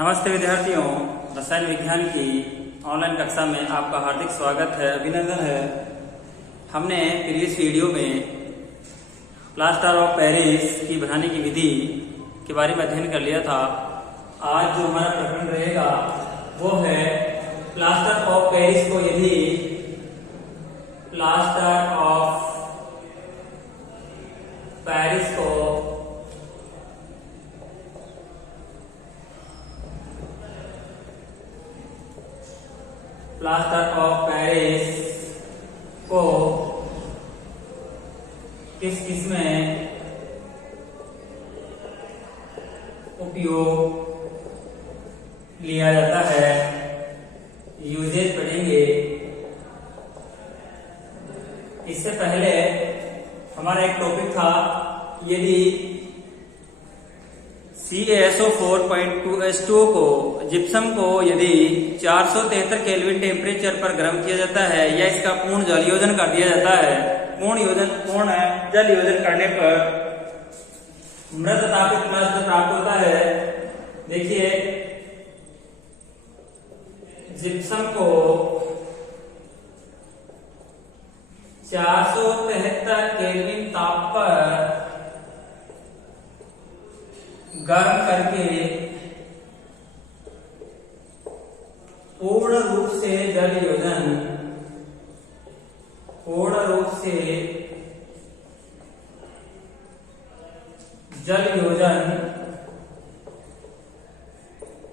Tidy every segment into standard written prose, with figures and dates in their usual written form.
नमस्ते विद्यार्थियों, रसायन विज्ञान की ऑनलाइन कक्षा में आपका हार्दिक स्वागत है, अभिनंदन है। हमने प्रीवियस वीडियो में प्लास्टर ऑफ पेरिस की बनाने की विधि के बारे में अध्ययन कर लिया था। आज जो हमारा प्रकरण रहेगा वो है प्लास्टर ऑफ पेरिस को यदि प्लास्टर ऑफ पेरिस को प्लास्टर ऑफ पेरिस को किस किस में उपयोग लिया जाता है, यूजेज पढ़ेंगे। इससे पहले हमारा एक टॉपिक था, यदि CaSO4.2H2O को जिप्सम को यदि 473 केल्विन टेम्परेचर पर गर्म किया जाता है या इसका पूर्ण जल योजन कर दिया जाता है, पूर्ण जल योजन करने पर मृत तापित प्लास्टर प्राप्त होता है। देखिए, जिप्सम को 473 केल्विन ताप पर गर्म करके पूर्ण रूप से जल योजन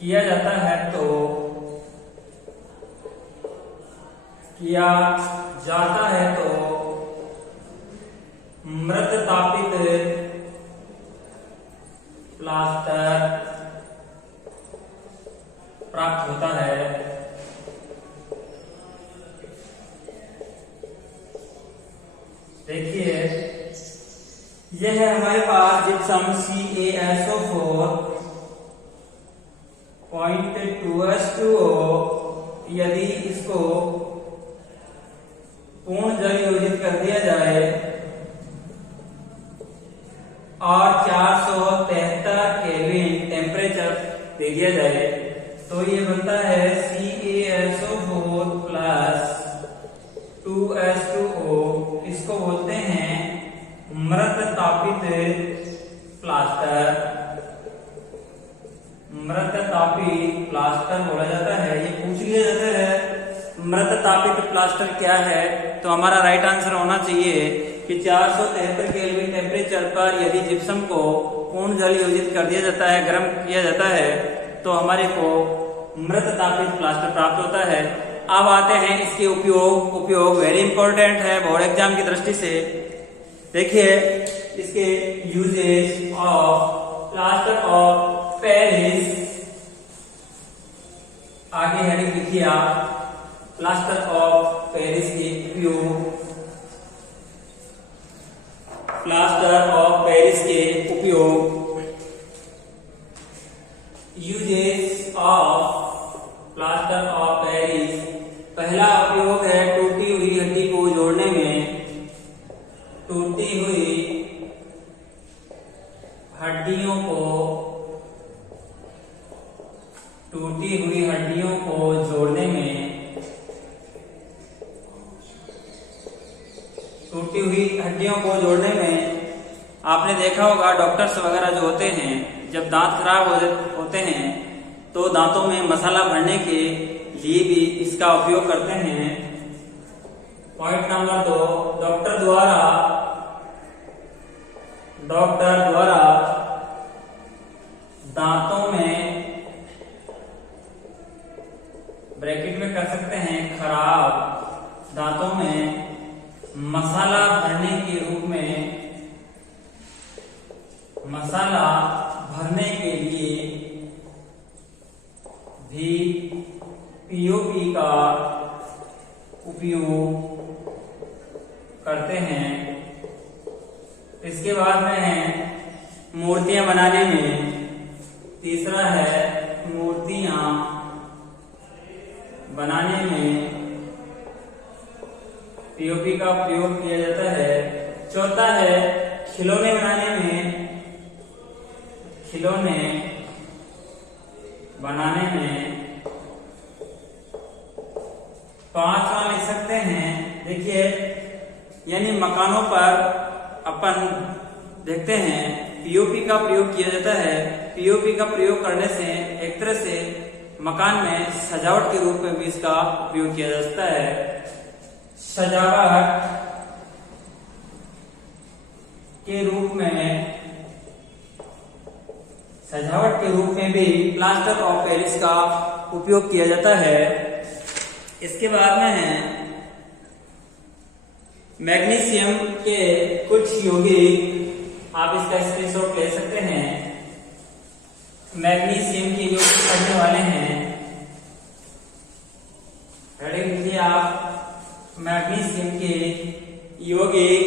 किया जाता है तो मृत तापित प्लास्टर प्राप्त होता है। देखिए, यह है हमारे पास जिप्सम CaSO4.2H2O। यदि इसको पूर्ण जल योजित कर दिया जाए और 473 केल्विन टेम्परेचर दे दिया जाए तो ये बनता है CaSO4 प्लस 2H2O। इसको बोलते हैं मृत तापित प्लास्टर बोला जाता है। ये पूछ लिया जाता है मृत तापित प्लास्टर क्या है, तो हमारा राइट आंसर होना चाहिए कि 473 केल्विन टेम्परेचर पर यदि जिप्सम को पूर्ण जल योजित कर दिया जाता है, गर्म किया जाता है, तो हमारे को मृत तापित प्लास्टर प्राप्त होता है। अब आते हैं इसके उपयोग वेरी इंपॉर्टेंट है बोर्ड एग्जाम की दृष्टि से। देखिए, इसके usages of plaster of Paris, आगे हेडिंग लिखिए आप, प्लास्टर ऑफ पेरिस के उपयोग, प्लास्टर ऑफ पेरिस के उपयोग, uses of plaster of Paris. पहला उपयोग है टूटी हुई हड्डी को जोड़ने में। टूटी हुई हड्डियों को जोड़ने में, टूटी हुई हड्डियों को जोड़ने में आपने देखा होगा डॉक्टर्स वगैरह जो होते हैं, जब दांत खराब होते हैं तो दांतों में मसाला भरने के लिए भी इसका उपयोग करते हैं। पॉइंट नंबर 2, डॉक्टर द्वारा दांतों में, ब्रैकेट में कर सकते हैं, खराब दांतों में मसाला भरने के रूप में, मसाला भरने के लिए भी पीओपी का उपयोग करते हैं। इसके बाद में है मूर्तियां बनाने में। तीसरा है मूर्तियां बनाने में पीओपी का उपयोग किया जाता है। चौथा है खिलौने बनाने में, खिलौने बनाने में। पांचवा लिख सकते हैं, देखिए यानी मकानों पर अपन देखते हैं पीओपी का प्रयोग किया जाता है। पीओपी का प्रयोग करने से एक तरह से मकान में सजावट के रूप में भी इसका उपयोग किया जा सकता है। सजावट के रूप में भी प्लास्टर ऑफ पेरिस का उपयोग किया जाता है। इसके बाद में है मैग्नीशियम के कुछ यौगिक, आप इसका स्क्रीनशॉट ले सकते हैं। मैग्नीशियम के यौगिक पढ़ने वाले हैं, रेडी लीजिए आप। मैग्नीशियम के यौगिक,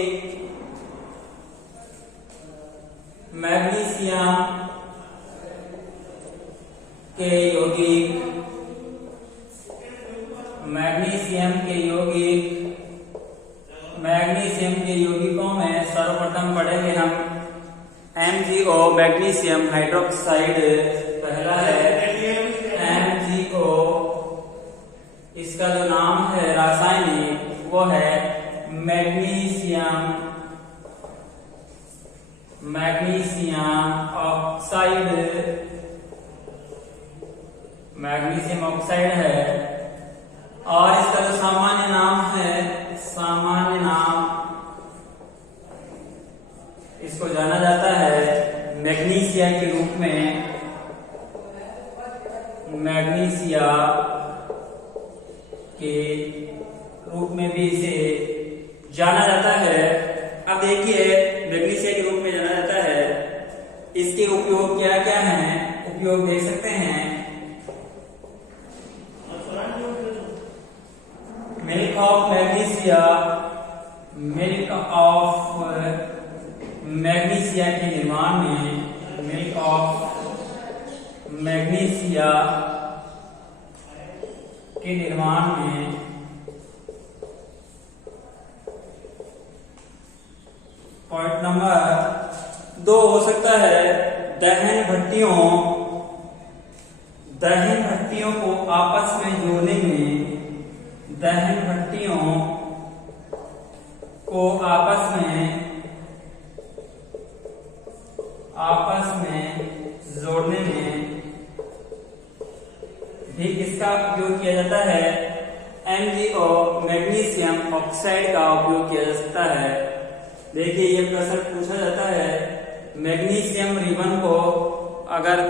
मैग्नीशियम के यौगिक, मैग्नीशियम के यौगिक, मैग्नीशियम के यौगिकों में सर्वप्रथम पढ़ेंगे हम MgO मैग्नीशियम हाइड्रोक्साइड। पहला है MgO, इसका जो नाम है रासायनिक वो है मैग्नीशियम ऑक्साइड। मैग्नीशियम ऑक्साइड है। और इसका जो सामान्य नाम है, सामान्य नाम इसको जाना जाता है मैग्नीशिया के रूप में। मैग्नीशिया के रूप में भी इसे जाना जाता है। अब देखिए मैग्नीशिया के रूप में जाना जाता है, इसके उपयोग क्या क्या हैं, उपयोग देख सकते हैं। Milk of magnesia, milk of magnesia के निर्माण में, मिल्क ऑफ मैग्नीशिया के निर्माण में पॉइंट नंबर 2 हो सकता है दहन भट्टियों को आपस में जोड़ने में, दहन भट्टियों को आपस में जोड़ने में भी इसका उपयोग किया जाता है। MgO मैग्नीशियम ऑक्साइड का उपयोग किया जा सकता है। देखिए ये प्रश्न पूछा जाता है, मैग्नीशियम रिबन को अगर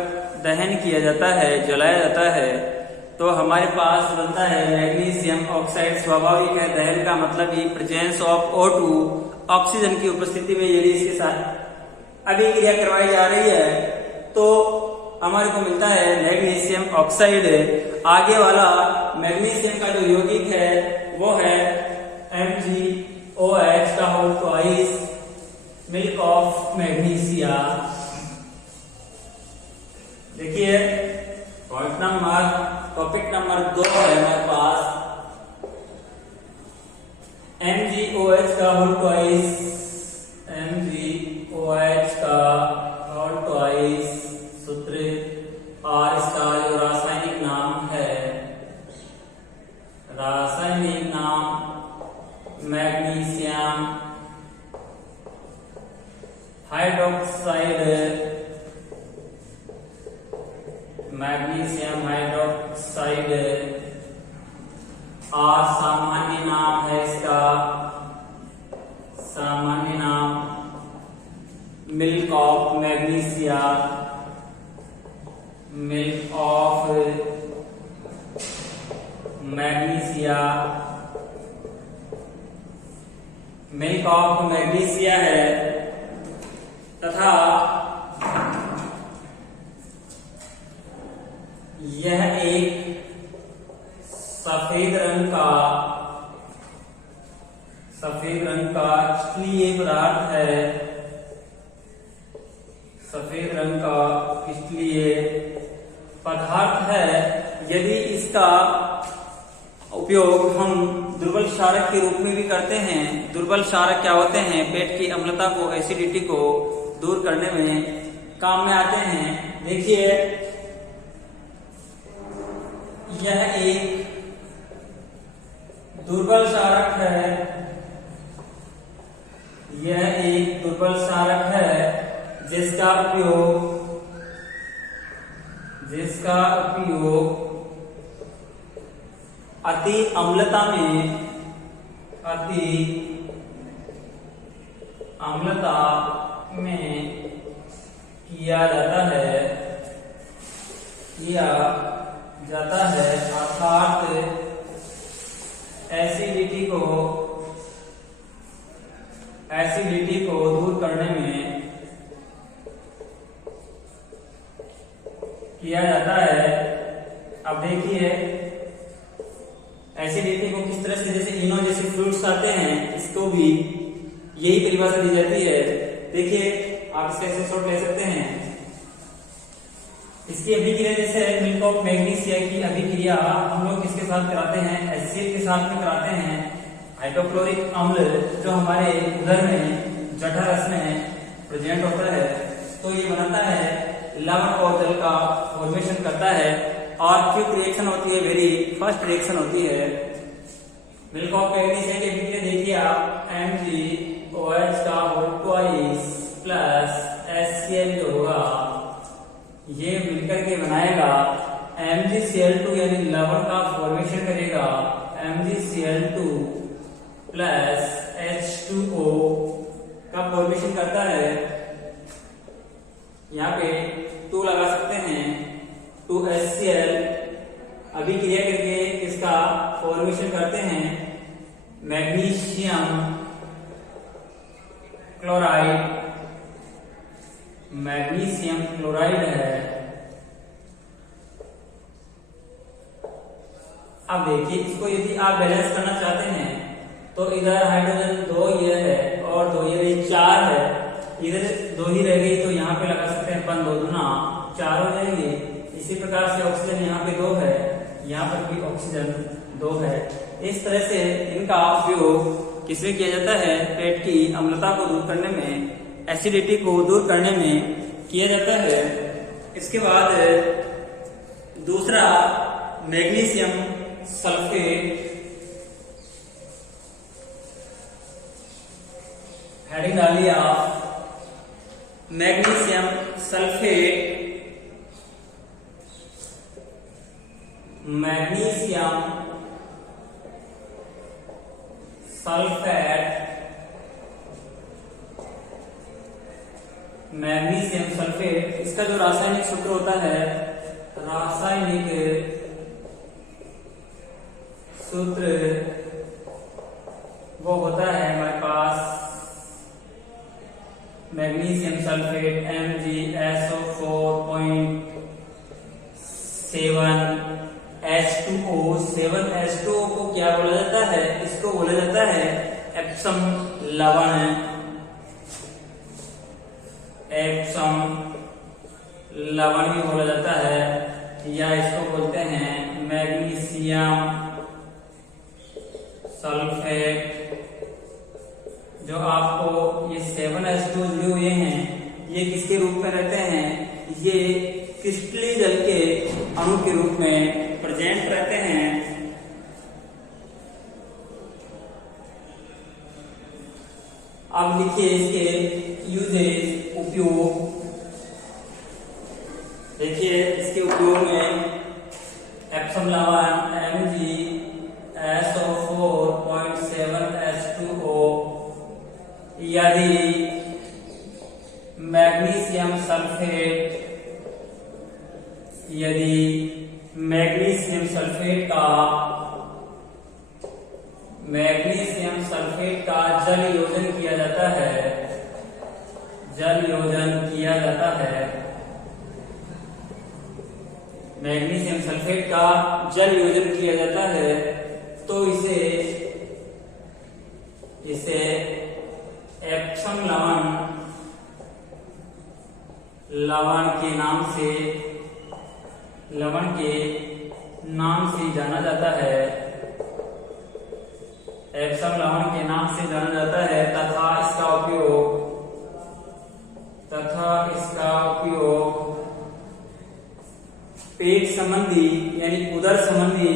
दहन किया जाता है, जलाया जाता है, तो हमारे पास बनता है मैग्नीशियम ऑक्साइड। स्वाभाविक है, दहन का मतलब ही प्रेजेंस ऑफ O2, ऑक्सीजन की उपस्थिति में यदि इसके साथ अभिक्रिया करवाई जा रही है तो हमारे को मिलता है मैग्नीशियम ऑक्साइड। आगे वाला मैग्नीशियम का जो यौगिक है वो है MgOH का whole twice, milk of magnesia. देखिए टॉपिक नंबर 2 है हमारे पास MgOH का होल ट्वाइस, MgOH का होल ट्वाइस सूत्र और इसका जो रासायनिक नाम है, रासायनिक नाम मैग्नीशियम हाइड्रोक्साइड, मैग्नीशियम हाइड्रोक्साइड। और सामान्य नाम है इसका, सामान्य नाम milk of magnesia, milk of magnesia, milk of magnesia है। तथा यह एक सफेद रंग का स्थलीय पदार्थ है, सफेद रंग का स्थलीय पदार्थ है। यदि इसका उपयोग हम दुर्बल क्षारक के रूप में भी करते हैं। दुर्बल क्षारक क्या होते हैं, पेट की अम्लता को, एसिडिटी को दूर करने में काम में आते हैं। देखिए यह एक दुर्बल क्षारक है, यह एक दुर्बल क्षारक है जिसका उपयोग अति अम्लता में किया जाता है अर्थात एसिडिटी को दूर करने में किया जाता है। अब देखिए एसिडिटी को किस तरह से, जैसे इनो जैसे फ्रूट्स आते हैं, इसको भी यही परिभाषा दी जाती है। देखिए आप इसका ऐसे शॉर्ट ले सकते हैं। इसकी अभिक्रिया जैसे मिल्क ऑफ मैग्नीशिया की अभिक्रिया हम लोग किसके साथ कराते हैं, एसिड के साथ में कराते हैं। हाइड्रोक्लोरिक अम्ल जो हमारे उदर में जठररस में प्रेजेंट होता है, तो ये बनाता है लवण और जल का फॉर्मेशन करता है। और क्विक रिएक्शन होती है, वेरी फर्स्ट रिएक्शन होती है। मिल्क ऑफ मैग्नीशिया की अभिक्रिया देखिए आप, MgOH का होल ट्वाइस प्लस HCl जो होगा ये मिलकर के बनाएगा MgCl2 यानी लवण का फॉर्मेशन करेगा। MgCl2 प्लस H2O का फॉर्मेशन करता है। यहाँ पे 2 लगा सकते हैं, 2HCl अभिक्रिया करके इसका फॉर्मेशन करते हैं मैग्नीशियम क्लोराइड है। अब देखिए इसको यदि आप बैलेंस करना चाहते हैं तो इधर हाइड्रोजन 2 ये है और 2 ये 4 है, इधर 2 ही रह गई, तो यहाँ पे लगा सकते हैं 5 2 दूना 4 हो जाएंगे। इसी प्रकार से ऑक्सीजन यहाँ पे 2 है, यहाँ पर भी ऑक्सीजन 2 है। इस तरह से इनका उपयोग किसमें किया जाता है, पेट की अम्लता को दूर करने में, एसिडिटी को दूर करने में किया जाता है। इसके बाद दूसरा मैग्नीशियम सल्फेट, हेडिंग डालिए आप मैग्नीशियम सल्फेट। मैग्नीशियम सल्फेट इसका जो रासायनिक सूत्र होता है, रासायनिक सूत्र वो होता है हमारे पास मैग्नीशियम सल्फेट MgSO4.7H2O। 7H2O को क्या बोला जाता है, इसको बोला जाता है एप्सम लवण। एप्सम लवण भी बोला जाता है, या इसको बोलते हैं मैग्नीशियम सल्फेट। जो आपको ये 7H2 जो ये हैं, ये किसके रूप में रहते हैं, ये क्रिस्टलीय जल के अणु के रूप में प्रेजेंट रहते हैं। अब लिखिए इसके यूजेज, उपयोग। देखिए इसके उपयोग में एप्सम लवण MgSO4.7H2O यदि मैग्नीशियम सल्फेट का जल योजन किया जाता है, मैग्नीशियम सल्फेट का जल योजन किया जाता है, तो इसे एप्सम लवण के नाम से जाना जाता है। एप्सम लवण के नाम से जाना जाता है तथा इसका उपयोग पेट संबंधी यानी उदर संबंधी,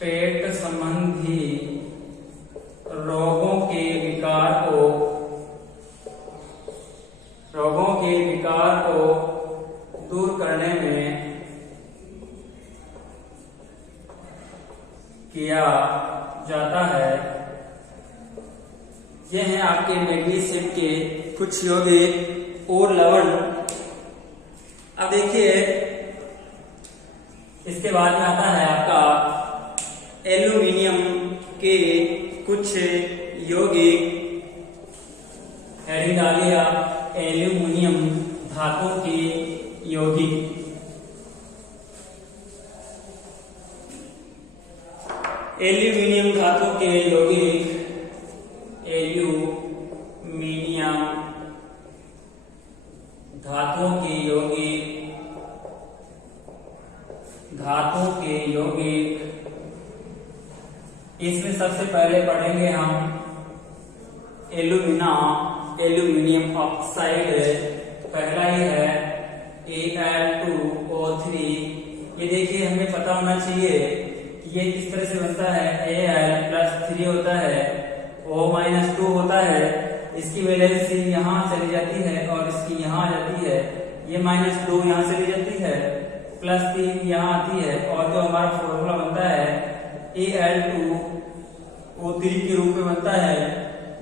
पेट संबंधी रोगों के विकार को दूर करने में किया जाता है। ये हैं आपके मैग्नीशियम के कुछ यौगिक और लवण। अब देखिए इसके बाद में आता है आपका एल्यूमिनियम के कुछ यौगिक। हेडिंग डालिए आप एल्यूमिनियम धातु के यौगिक। एल्यूमिनियम धातु के यौगिक, एल्यूमिनियम धातु के यौगिक, इसमें सबसे पहले पढ़ेंगे हम एल्यूमिनियम ऑक्साइड। पहला ही है Al2O3। ये देखिए हमें पता होना चाहिए कि ये किस तरह से बनता है। Al+3 होता है, O-2 होता है, इसकी वैलेंसी यहाँ चली जाती है और इसकी यहाँ आ जाती है। ये -2 यहाँ चली जाती है, +3 यहाँ आती है और जो हमारा फॉर्मूला बनता है Al2O3 के रूप में बनता है,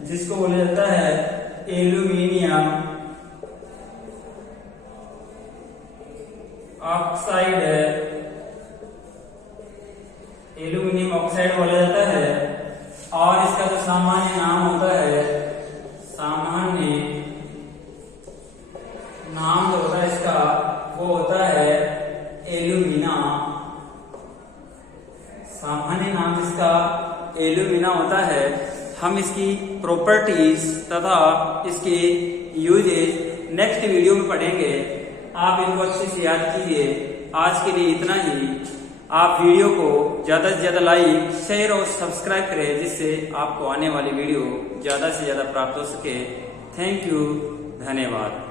जिसको बोला जाता है एल्यूमिनियम ऑक्साइड। एल्यूमिनियम ऑक्साइड बोला जाता है और इसका जो सामान्य नाम होता है, सामान्य नाम जो होता है इसका वो होता है एल्यूमिना। सामान्य नाम इसका एल्यूमिना होता है। हम इसकी प्रॉपर्टीज तथा इसके यूजेज नेक्स्ट वीडियो में पढ़ेंगे। आप इनको अच्छे से याद कीजिए। आज के लिए इतना ही। आप वीडियो को ज्यादा से ज्यादा लाइक, शेयर और सब्सक्राइब करें, जिससे आपको आने वाली वीडियो ज्यादा से ज्यादा प्राप्त हो सके। थैंक यू, धन्यवाद।